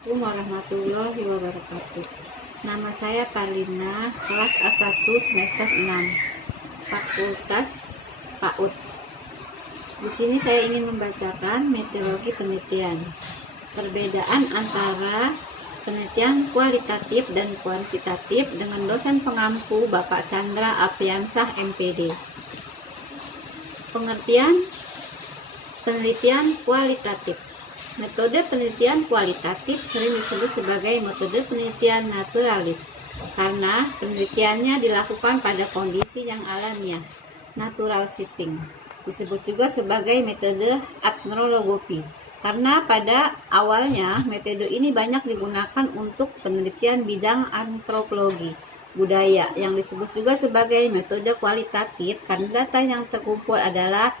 Assalamualaikum warahmatullahi wabarakatuh. Nama saya Palina, kelas A1 semester 6, Fakultas PAUD. Di sini saya ingin membacakan metodologi penelitian. Perbedaan antara penelitian kualitatif dan kuantitatif dengan dosen pengampu Bapak Chandra Apriansah MPD. Pengertian penelitian kualitatif. Metode penelitian kualitatif sering disebut sebagai metode penelitian naturalis karena penelitiannya dilakukan pada kondisi yang alamiah, natural setting. Disebut juga sebagai metode etnologi karena pada awalnya metode ini banyak digunakan untuk penelitian bidang antropologi budaya, yang disebut juga sebagai metode kualitatif karena data yang terkumpul adalah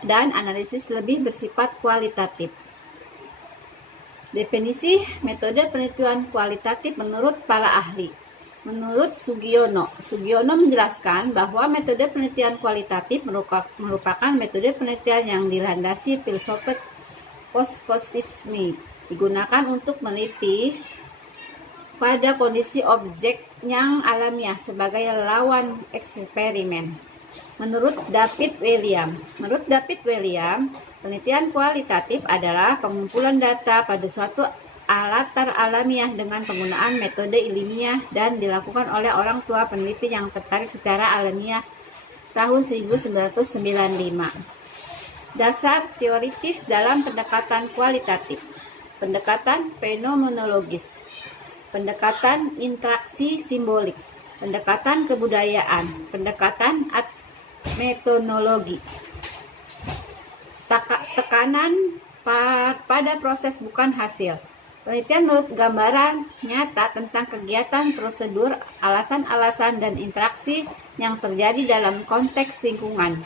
dan analisis lebih bersifat kualitatif. Definisi metode penelitian kualitatif menurut para ahli. Menurut Sugiono menjelaskan bahwa metode penelitian kualitatif merupakan metode penelitian yang dilandasi filsafat positivisme, digunakan untuk meneliti pada kondisi objek yang alamiah sebagai lawan eksperimen. Menurut David William, penelitian kualitatif adalah pengumpulan data pada suatu latar alamiah dengan penggunaan metode ilmiah dan dilakukan oleh orang tua peneliti yang tertarik secara alamiah tahun 1995. Dasar teoritis dalam pendekatan kualitatif. Pendekatan fenomenologis, pendekatan interaksi simbolik, pendekatan kebudayaan, pendekatan metodologi. Tekanan pada proses bukan hasil. Penelitian menurut gambaran nyata tentang kegiatan, prosedur, alasan-alasan, dan interaksi yang terjadi dalam konteks lingkungan.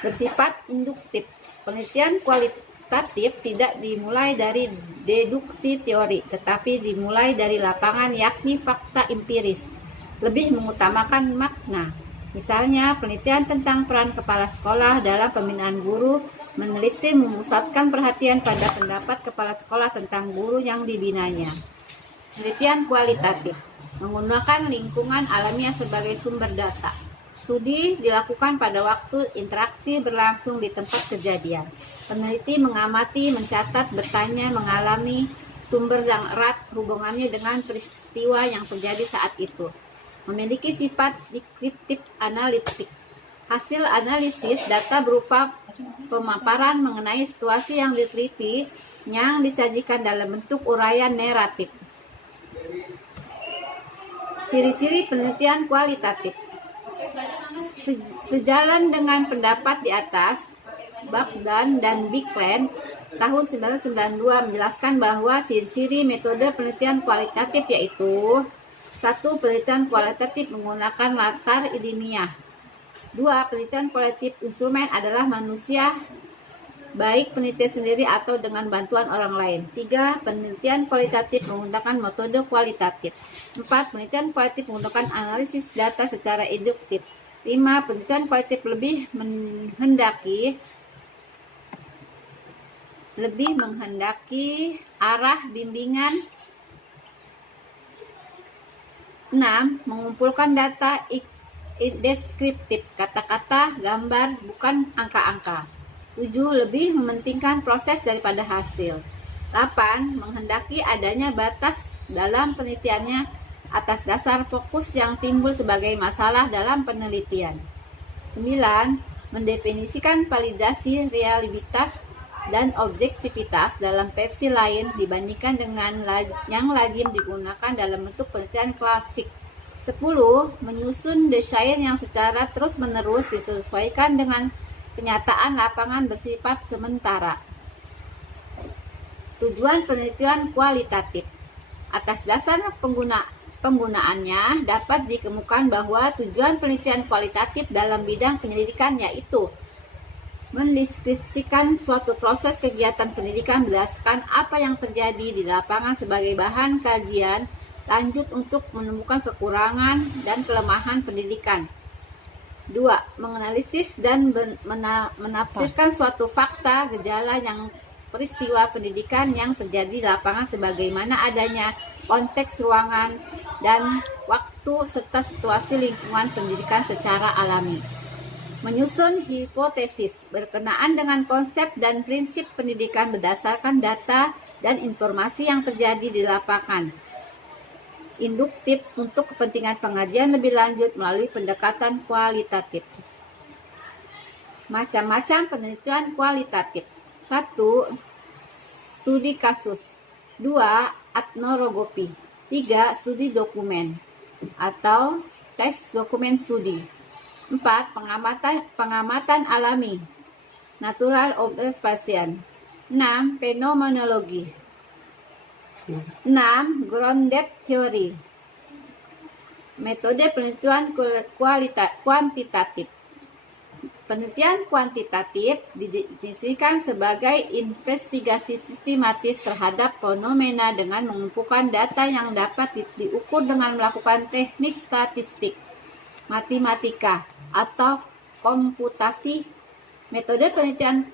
Bersifat induktif. Penelitian kualitatif tidak dimulai dari deduksi teori, tetapi dimulai dari lapangan, yakni fakta empiris. Lebih mengutamakan makna. Misalnya, penelitian tentang peran kepala sekolah dalam pembinaan guru meneliti memusatkan perhatian pada pendapat kepala sekolah tentang guru yang dibinanya. Penelitian kualitatif menggunakan lingkungan alamiah sebagai sumber data. Studi dilakukan pada waktu interaksi berlangsung di tempat kejadian. Peneliti mengamati, mencatat, bertanya, mengalami sumber yang erat hubungannya dengan peristiwa yang terjadi saat itu. Memiliki sifat deskriptif analitik. Hasil analisis data berupa pemaparan mengenai situasi yang diteliti yang disajikan dalam bentuk uraian naratif. Ciri-ciri penelitian kualitatif. Sejalan dengan pendapat di atas, Bagdan dan Biklen tahun 1992 menjelaskan bahwa ciri-ciri metode penelitian kualitatif yaitu: 1. Penelitian kualitatif menggunakan latar ilmiah. 2. Penelitian kualitatif instrumen adalah manusia, baik peneliti sendiri atau dengan bantuan orang lain. 3. Penelitian kualitatif menggunakan metode kualitatif. 4. Penelitian kualitatif menggunakan analisis data secara induktif. 5. Penelitian kualitatif lebih menghendaki arah bimbingan. 6. Mengumpulkan data deskriptif, kata-kata, gambar, bukan angka-angka. 7. Lebih mementingkan proses daripada hasil. 8. Menghendaki adanya batas dalam penelitiannya atas dasar fokus yang timbul sebagai masalah dalam penelitian. 9. Mendefinisikan validasi realitas dan objektivitas dalam versi lain dibandingkan dengan yang lazim digunakan dalam bentuk penelitian klasik. 10. Menyusun desain yang secara terus-menerus disesuaikan dengan kenyataan lapangan bersifat sementara. Tujuan penelitian kualitatif. Atas dasar penggunaannya dapat dikemukakan bahwa tujuan penelitian kualitatif dalam bidang penyelidikan yaitu mendeskripsikan suatu proses kegiatan pendidikan berdasarkan apa yang terjadi di lapangan sebagai bahan kajian lanjut untuk menemukan kekurangan dan kelemahan pendidikan. 2. Menganalisis dan menafsirkan suatu fakta, gejala yang peristiwa pendidikan yang terjadi di lapangan sebagaimana adanya konteks ruangan dan waktu serta situasi lingkungan pendidikan secara alami. Menyusun hipotesis berkenaan dengan konsep dan prinsip pendidikan berdasarkan data dan informasi yang terjadi di lapangan. Induktif untuk kepentingan pengajian lebih lanjut melalui pendekatan kualitatif. Macam-macam penelitian kualitatif. 1. Studi kasus. 2. Etnografi. 3. Studi dokumen atau tes dokumen studi. 4. Pengamatan alami, natural observation. 6. Fenomenologi. 6. Grounded theory. Metode penelitian kuantitatif. Penelitian kuantitatif didefinisikan sebagai investigasi sistematis terhadap fenomena dengan mengumpulkan data yang dapat diukur dengan melakukan teknik statistik, matematika, atau komputasi. Metode penelitian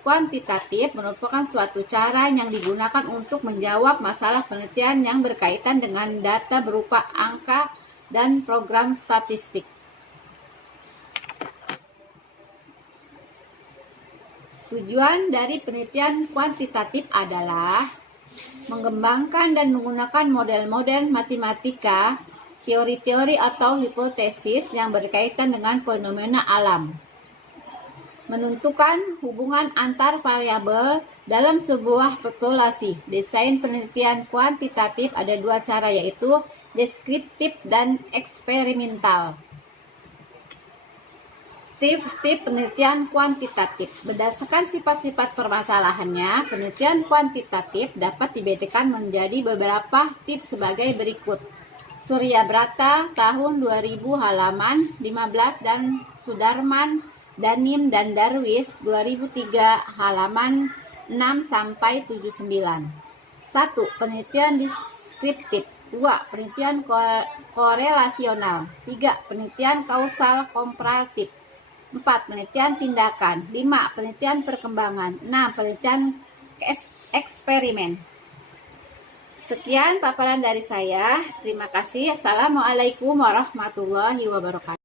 kuantitatif merupakan suatu cara yang digunakan untuk menjawab masalah penelitian yang berkaitan dengan data berupa angka dan program statistik. Tujuan dari penelitian kuantitatif adalah mengembangkan dan menggunakan model-model matematika, teori-teori atau hipotesis yang berkaitan dengan fenomena alam. Menentukan hubungan antar variabel dalam sebuah populasi. Desain penelitian kuantitatif ada dua cara, yaitu deskriptif dan eksperimental. Tip penelitian kuantitatif. Berdasarkan sifat-sifat permasalahannya, penelitian kuantitatif dapat dibedakan menjadi beberapa tip sebagai berikut. Suryabrata tahun 2000 halaman 15 dan Sudarman, Danim dan Darwis 2003 halaman 6 sampai 79. 1. Penelitian deskriptif. 2. Penelitian korelasional. 3. Penelitian kausal komparatif. 4. Penelitian tindakan. 5. Penelitian perkembangan. 6. Penelitian eksperimen. Sekian paparan dari saya. Terima kasih. Assalamualaikum warahmatullahi wabarakatuh.